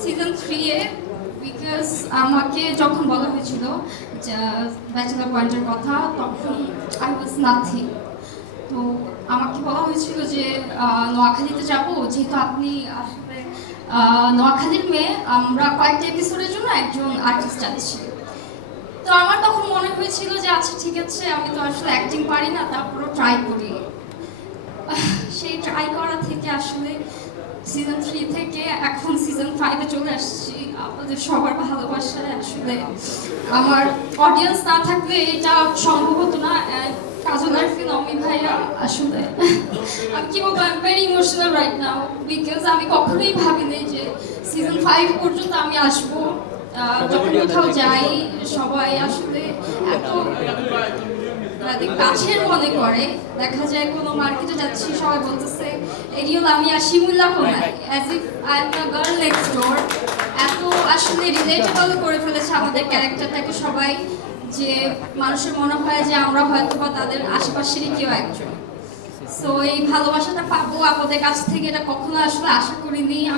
Season three A because আমাকে যখন বলা হয়েছিল ব্যাচেলার পয়েন্টের কথা, তখন আই ওয়াজ নাথিং তো আমাকে বলা হয়েছিল যে নোয়াখালীতে যাব, যেহেতু আপনি আসলে নোয়াখালীর মেয়ে, আমরা কয়েকটা এপিসোডের জন্য একজন আর্টিস্ট যাচ্ছি তো আমার তখন মনে হয়েছিল যে আচ্ছা ঠিক আছে, আমি তো আসলে অ্যাক্টিং পারি না, তারপরও ট্রাই করি। সেই ট্রাই করা থেকে আসলে সিজন থ্রি থেকে এখন সিজন ফাইভে চলে আসছি। আপনাদের সবার ভালোবাসায় আসলে আমার অডিয়েন্স না থাকলে এটা সম্ভব হতো না। And কাজল আরফিন অমি ভাইয়া আসলে আমি কি বলব I very emotional right now because আমি কখনোই ভাবিনি যে সিজন ফাইভ পর্যন্ত আমি আসব। যখন কোথাও যাই, সবাই আসলে এত মনে করে, দেখা যায় কোনো মার্কেটে যাচ্ছি, সবাই বলতেছে আমি কোনায় as if I am the girl next door এত আসলে রিলেটেবল করে ফেলেছে আমাদের ক্যারেক্টারটাকে সবাই, যে মানুষের মনে হয় যে আমরা হয়তো বা তাদের আশেপাশেরই কেউ একজন। সো এই ভালোবাসাটা পাবো, আপনাদের কাছ থেকে এটা কখনো আসলে আশা করিনি।